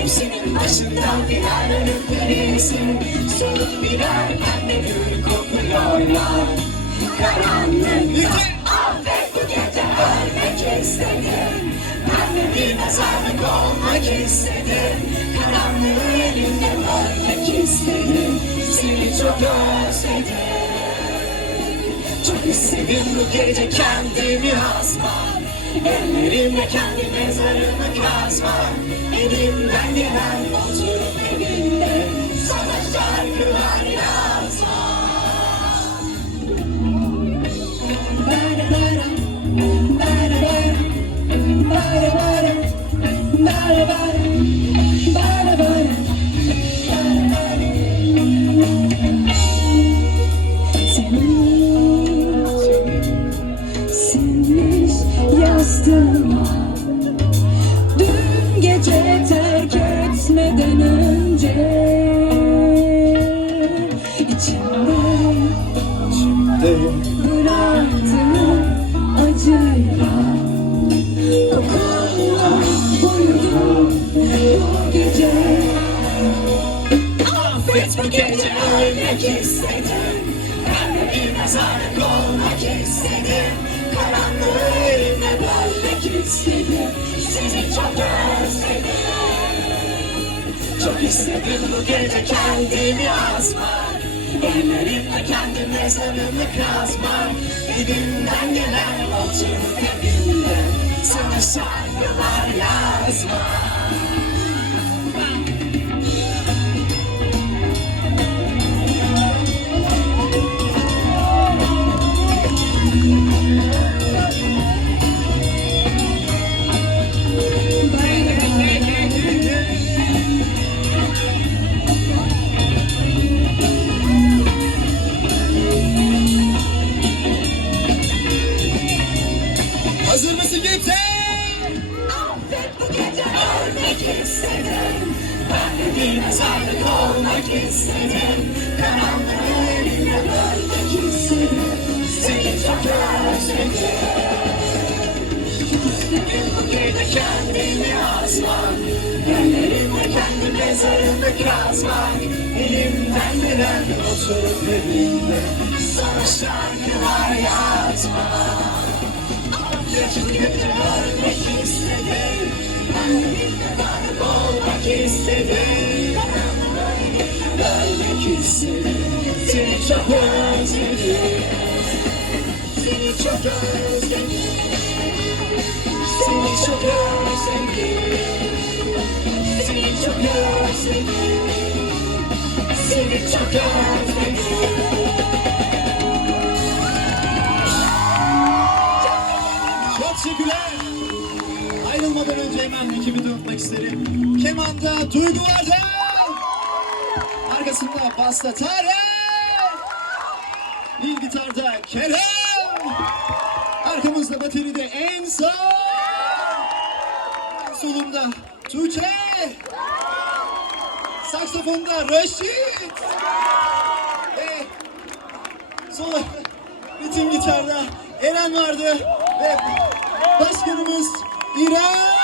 Hepsinin başından birer ölüm perisi Soluk birer pembe gül kokuyorlar Karanlıkta affet bu gece ölmek istedim. Ben de bir mezarlık olmak istedim. Karanlığı elimde bölmek istedim. Seni çok özledim. Çok istedim bu gece kendimi asmak Ellerimle kendi mezarımı kazmak Elimden gelen oturup evinde Sana şarkılar bara bara, bara bara, bara bara, bara bara, bara yastığıma Dün gece terk etmeden önce İçimde bıraktığın acıyla Kokunla uyudum bu gece. Affet bu gece ölmek istedim. Ben de bir mezarlık olmak istedim Sizi çok özledim. Çok istedim bu gece kendimi asmak Ellerimle kendi mezarımı kazmak. Elimden gelen oturup evimde Sana şarkılar yazmak Hazır mısın Gökte? Affet bu gece. Ölmek istedim. Ben de bir mezarlık olmak istedim. Karanlığı elimle bölmek istedim. Seni çok özledim. Bu gece kendimi asmak Ellerimle kendi mezarımı kazmak Elimden gelen oturup evimde Sana şarkılar yazmak Ölmek istedim Ben mezarlık olmak istedim Ölmek istedim Seni çok özledim. Seni çok özledim. Seni çok özledim. Seni çok özledim. Seni çok özledim hemen ekibi tanıtmak isterim. Kemanda Duygu Erdem. Arkasında basta Tarık. Bir gitarda Kerem. Arkamızda bateride Ensa. Solunda Tuğçe. Saksafonda Reşit. Ve Sol ritim gitarda Eren vardı ve başkanımız İrem.